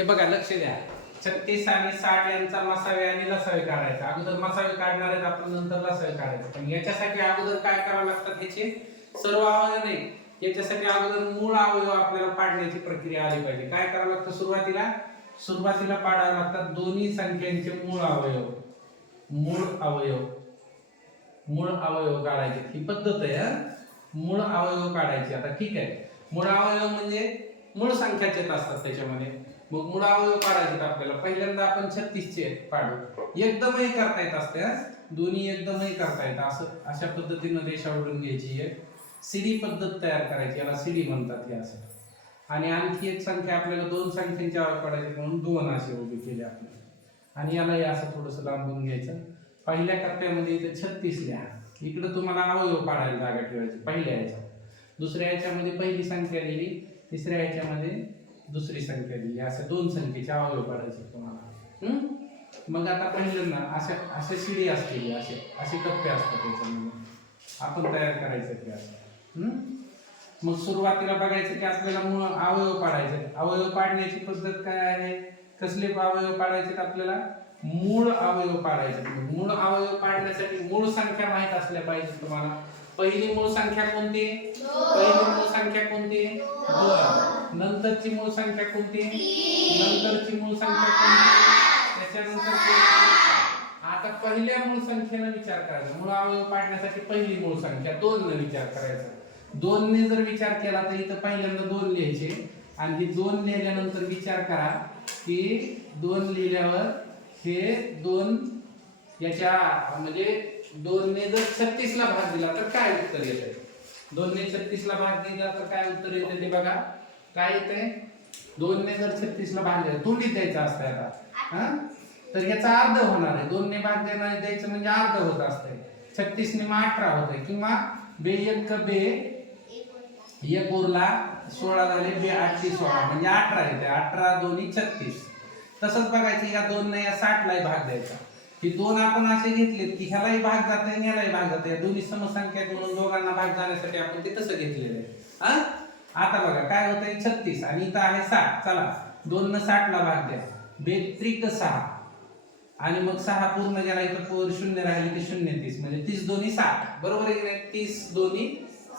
हे बघा लक्ष द्या. छत्तीस आणि साठ यांचा मसावे आणि लसावे काढायचा. अगोदर मसावे काढणार आहेत आपण नंतर लसावे काढायचं. पण याच्यासाठी अगोदर काय करावं लागतात ह्याचे? सर्व अवयव नाही. याच्यासाठी अगोदर मूळ अवयव आपल्याला पाडण्याची प्रक्रिया आली पाहिजे. काय करावं लागतं सुरुवातीला? सुरुवातीला पाडावं लागतात दोन्ही संख्यांचे मूळ अवयव. मूळ अवयव. मूळ अवयव काढायचे. ही पद्धत आहे मूळ अवयव काढायचे. आता ठीक आहे. मूळ अवयव म्हणजे मूळ संख्याचेच असतात त्याच्यामध्ये. मग मूळ अवयव काढायचे आपल्याला. पहिल्यांदा आपण छत्तीसचे पाडू. एकदमही करता येत असते दोन्ही एकदमही करता येत. असं अशा पद्धतीनं रेषा ओढून घ्यायची आहे सीडी पद्धत तयार करायची. याला सीडी म्हणतात हे असं. आणि आणखी एक संख्या आपल्याला दोन संख्यांच्या आवड पडायची म्हणून दोन असे उभे केले आपल्याला आणि याला हे असं थोडंसं लांबून घ्यायचं. पहिल्या टप्प्यामध्ये इथे छत्तीस लिहा. इकडं तुम्हाला अवयव पाडायला जागा ठेवायची पहिल्या ह्याच्यात दुसऱ्या ह्याच्यामध्ये पहिली संख्या लिहिली. तिसऱ्या ह्याच्यामध्ये दुसरी संख्या दिली. अशा दोन संख्येच्या अवयव पाडायचे तुम्हाला? मग आता पहिल्यांदा अशा अशा शिडी असतील असे असे टप्पे असतात त्याच्यामध्ये. आपण तयार करायचं ते असं. मग सुरुवातीला बघायचं की आपल्याला मूळ अवयव पाडायचे अवयव पाडण्याची पद्धत काय आहे? कसले अवयव पाडायचे आपल्याला? मूळ अवयव पाडायचे मूळ अवयव पाडण्यासाठी मूळ संख्या माहीत असल्या पाहिजे तुम्हाला. पहिली मूळ संख्या कोणती? पहिली मूळ संख्या कोणती? दोन. नंतरची मूळ संख्या कोणती? नंतरची मूळ संख्या कोणती? त्याच्यानंतर आता पहिल्या मूळ संख्येनं विचार करायचा. मूळ अवयव पाडण्यासाठी पहिली मूळ संख्या दोन न विचार करायचा. दोन ने जर विचार केला तर इथं पहिल्यांदा दोन लिहायचे. आणि ही दोन लिहिल्यानंतर विचार करा की दोन लिहिल्यावर हे दोन याच्या म्हणजे दोन ने जर छत्तीस ला भाग दिला तर काय उत्तर येत दोन ने छत्तीस ला भाग दिला तर काय उत्तर येते ते बघा. काय येते दोन ने जर छत्तीस ला भाग दिला दोन्ही द्यायचा असतं आता. हा? तर याचा अर्ध होणार आहे. दोन ने भाग देणार द्यायचं म्हणजे अर्ध होत असतंय. छत्तीस ने मग अठरा आहे किंवा बे एक बे एक उरला सोळा झाले बे आठशे सोळा. म्हणजे अठरा येते अठरा दोन्ही छत्तीस. तसंच बघायचं या दोन या साठलाही भाग द्यायचा. हे दोन आपण असे घेतलेत की ह्यालाही भाग जात आणि ह्यालाही भाग जात या दोन्ही समसंख्या म्हणून दोघांना भाग जाण्यासाठी आपण ते तसं घेतलेलं आहे. आता बघा काय होतंय? छत्तीस आणि इथं आहे साठ. चला दोन न साठला भाग द्या. बेत्रिक सहा. आणि मग सहा पूर्ण गेला इथं पोर शून्य राहिले ते शून्य तीस. म्हणजे तीस दोन्ही साठ. बरोबर आहे की नाही? तीस दोन्ही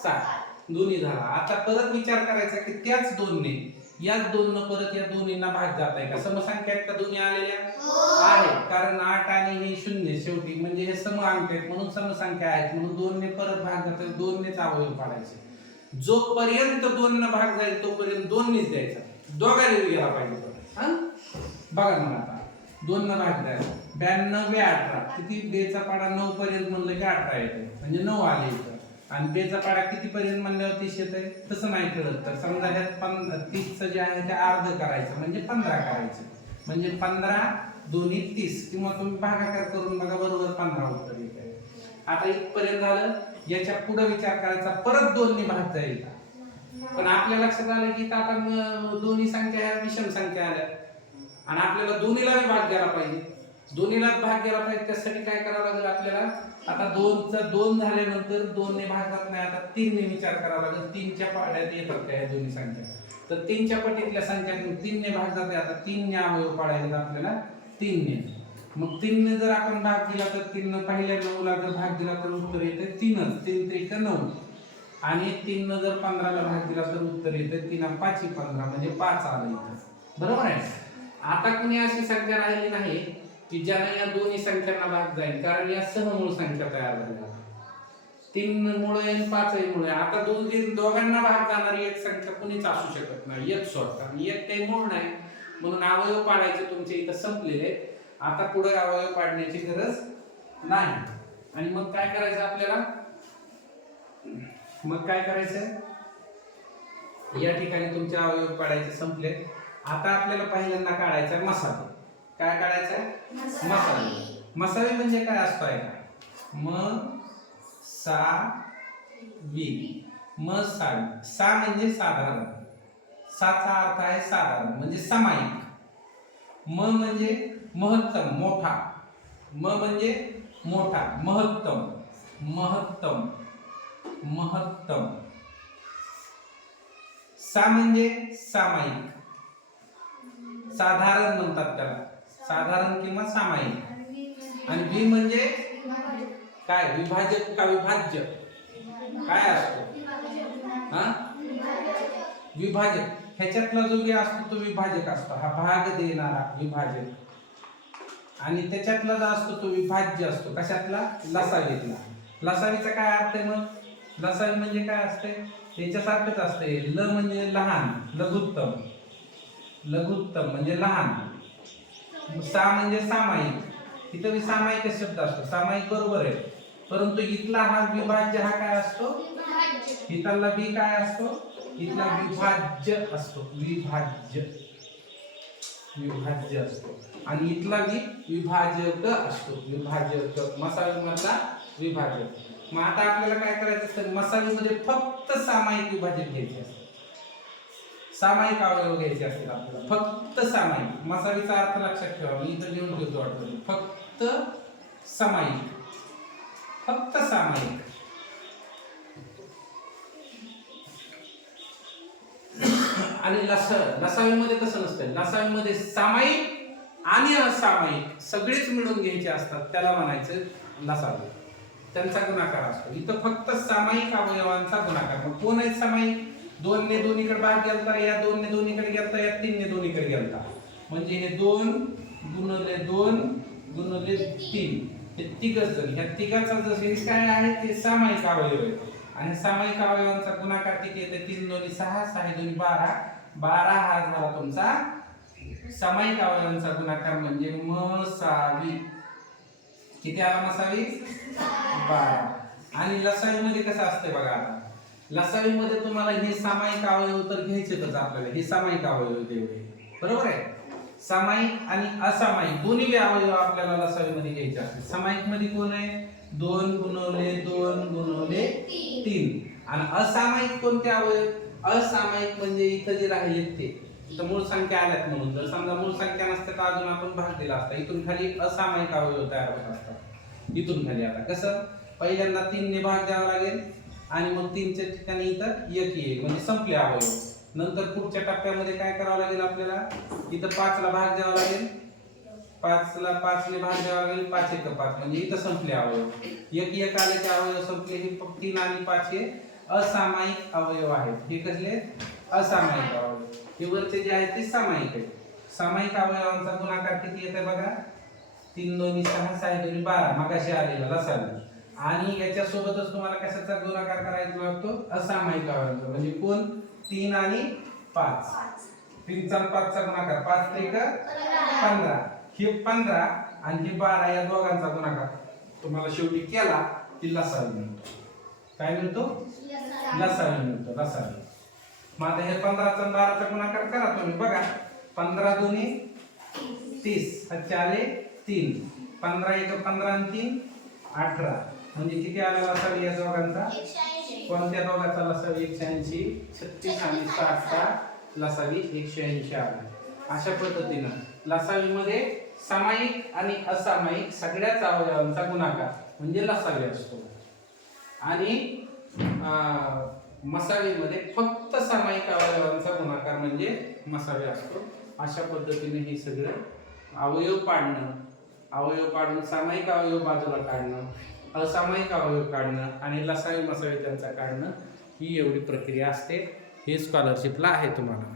साठ. दोन्ही झाला. आता परत विचार करायचा की त्याच दोनने याच दोन परत या दोन्हींना भाग जात आहे का? समसंख्या आहेत का दोन्ही आलेल्या? आहे कारण आठ आणि हे शून्य शेवटी. म्हणजे हे सम अंक आहेत म्हणून समसंख्या आहेत. म्हणून दोनने परत भाग जात दोननेच अवयव पाडायचे. जोपर्यंत दोन न भाग जाईल तोपर्यंत दोननीच द्यायचा. दोघांनी गेला पाहिजे. हा? बघा मग आता. दोन न भाग द्यायचा. ब्याण्णव अठरा. किती? बेचा पाडा नऊ पर्यंत म्हणलं की अठरा येते. म्हणजे नऊ आले इथं. आणि बेचा पाडा किती पर्यंत म्हणल्यावर तीस येत आहे तसं नाही कळत. तर समजा ह्यात पंधरा तीसचं जे आहे ते अर्ध करायचं म्हणजे पंधरा करायचं. म्हणजे पंधरा दोन्ही तीस. किंवा तुम्ही भागाकार करून बघा बरोबर पंधरा उत्तर येत आहे आता इथपर्यंत झालं याच्यापुढे विचार करायचा परत दोन्ही भाग जाईल का? पण आपल्या लक्षात आलं की आता दोन्ही संख्या ह्या विषम संख्या आल्या. आणि आपल्याला दोन्हीला विभाग द्यायला घ्यायला पाहिजे. दोन्हीला भाग गेला पाहिजे त्यासाठी काय करावं लागेल आपल्याला? आता दोनचा दोन झाल्यानंतर दोनने भाग जात नाही आता तीनने विचार करावा लागेल. तीनच्या पाड्यात येतात त्या दोन्ही संख्या. तर तीनच्या पटीतल्या संख्यातून तीनने भाग जाते आता तीनने अवयव पाडायचे आपल्याला तीनने. मग तीनने जर आपण भाग दिला तर तीन पहिल्या नऊला जर भाग दिला तर उत्तर येते तीनच तीन त्रिक नऊ. आणि तीन जर पंधराला भाग दिला तर उत्तर येते तीन पाचही पंधरा म्हणजे पाच आलं इथं. बरोबर आहे? आता कुणी अशी संख्या राहिली नाही की ज्यांना या दोन्ही संख्यांना भाग जाईल. कारण या सहमूळ संख्या तयार झाल्या तीन मुळे आणि पाचही मुळे आता दोन तीन दोघांना भाग जाणारी एक संख्या कुणीच असू शकत नाही. एक सोड कारण एक काही मूळ नाही. म्हणून अवयव पाडायचे तुमचे इथं संपलेले. आता पुढे अवयव पाडण्याची गरज नाही. आणि मग काय करायचं आपल्याला? मग काय करायचं या ठिकाणी तुमचे अवयव पाडायचे संपले आता आपल्याला पहिल्यांदा काढायचा मसाला. काय काढायचं मसाले. मसाले म्हणजे काय असतो आहे का म सा वी म सा सा म्हणजे साधारण. साचा अर्थ आहे साधारण म्हणजे सामायिक. म म्हणजे महत्तम मोठा. म म्हणजे मोठा महत्तम. महत्तम. महत्तम. सा म्हणजे सामायिक. साधारण म्हणतात त्याला. साधारण किंवा सामायिक. आणि बी म्हणजे? काय? विभाजक का विभाज्य? काय असतो? हा? विभाजक ह्याच्यातला जो बी असतो तो विभाजक असतो. हा भाग देणारा विभाजक. आणि त्याच्यातला जो असतो तो विभाज्य असतो. कशातला? लसावीतला लसावीचा काय अर्थ आहे मग? लसावी म्हणजे काय असते? त्याच्यासारखंच असते. ल म्हणजे लहान लघुत्तम. लघुत्तम म्हणजे लहान. सा म्हणजे सामायिक. इथं बी सामायिक शब्द असतो. सामायिक बरोबर आहे. परंतु इथला हा विभाज्य हा काय असतो? इथला बी काय असतो? इथला विभाज्य असतो. विभाज्य. विभाज्य असतो. आणि इथला बी विभाजक असतो. विभाजक. मसावी मधला विभाजक. मग आता आपल्याला काय करायचं असतं? मसावीमध्ये फक्त सामायिक विभाजक घ्यायचे असतं सामायिक अवयव घ्यायचे असतील आपल्याला. फक्त सामायिक. मसावीचा अर्थ लक्षात ठेवा. मी इथं लिहून ठेवतो वाटतं फक्त सामायिक. फक्त सामायिक. आणि लस लसावीमध्ये कसं नसतं? लसावीमध्ये सामायिक आणि असामायिक सगळेच मिळून घ्यायचे असतात. त्याला म्हणायचं लसावी त्यांचा गुणाकार असतो. इथं फक्त सामायिक अवयवांचा गुणाकार. मग कोण आहेत सामायिक? दोनने दोन्हीकडे भाग गेलता या दोनने दोन्हीकडे गेलता या तीनने दोन्हीकडे गेलता म्हणजे हे दोन गुणले दोन गुणले तीन. हे तिघच जण ह्या तिघाचा जसे काय आहे ते सामायिक अवयव आहे. आणि सामायिक अवयवांचा गुणाकार किती येते तीन दोन्ही सहा सहा दोन्ही बारा. बारा हा झाला तुमचा सामायिक अवयवांचा गुणाकार म्हणजे मसावी. किती आला मसावी? बारा. आणि लसाईमध्ये कसं असते बघा आता? लसावीमध्ये तुम्हाला हे सामायिक अवयव तर घ्यायचेच आपल्याला. हे सामायिक अवयव तेवढे बरोबर आहे? सामायिक आणि असामायिक दोन्ही अवयव आपल्याला लसावीमध्ये घ्यायचे असते सामायिकमध्ये कोण आहे? दोन गुणवले दोन गुणवले तीन. आणि असामायिक कोणते अवयव असामायिक म्हणजे इथं जे राहिले ते. इथं मूळ संख्या आल्यात म्हणून. जर समजा मूळ संख्या नसते तर अजून आपण भाग दिला असता. इथून खाली असामायिक अवयव तयार होत असतात. इथून खाली आता. कसं? पहिल्यांदा तीनने भाग द्यावा लागेल. आणि मग तीनच्या ठिकाणी इथं एक येईल. म्हणजे संपले अवयव नंतर पुढच्या टप्प्यामध्ये काय करावं लागेल आपल्याला? इथं पाचला भाग द्यावा लागेल. पाचला पाचने भाग द्यावा लागेल पाच एक पाच. म्हणजे इथं संपले अवयव एक एक आले ते अवयव संपले. हे फक्त तीन आणि पाच हे असामायिक अवयव आहेत. हे कसले? असामायिक अवयव. हे वरचे जे आहेत ते सामायिक आहेत. सामायिक अवयवांचा गुणाकार किती येते बघा? तीन दोन्ही सहा सहा दोन्ही बारा. मगाशी आलेला लसावी आणि याच्या सोबतच तुम्हाला कशाचा गुणाकार करायचा लागतो? असामायिक अवयवांचा म्हणजे कोण? तीन आणि पाच. तीनचा आणि पाचचा गुणाकार. पाच त्रिक पंधरा. हे पंधरा आणि हे बारा या दोघांचा गुणाकार. तुम्हाला शेवटी केला की लसावी मिळतो काय मिळतो लसावी. मिळतो लसावी. मग आता हे पंधराचा बाराचा गुणाकार करा तुम्ही. बघा. पंधरा दोन्ही तीस. आले तीन. पंधरा एक पंधरा आणि तीन अठरा. म्हणजे किती आला लसावी या दोघांचा? कोणत्या दोघांचा लसावी एकशे ऐंशी छत्तीस आणि साठचा लसावी एकशे ऐंशी आला. अशा पद्धतीनं लसावीमध्ये सामायिक आणि असामायिक सगळ्याच अवयवांचा गुणाकार म्हणजे लसावी असतो. आणि मसावीमध्ये फक्त सामायिक अवयवांचा गुणाकार म्हणजे मसावे असतो. अशा पद्धतीने हे सगळं अवयव पाडणं अवयव पाडून सामायिक अवयव बाजूला काढणं असामायिक अवयव काढणं आणि लसावी मसावी त्यांचा काढणं ही एवढी प्रक्रिया असते. हे स्कॉलरशिपला आहे तुम्हाला.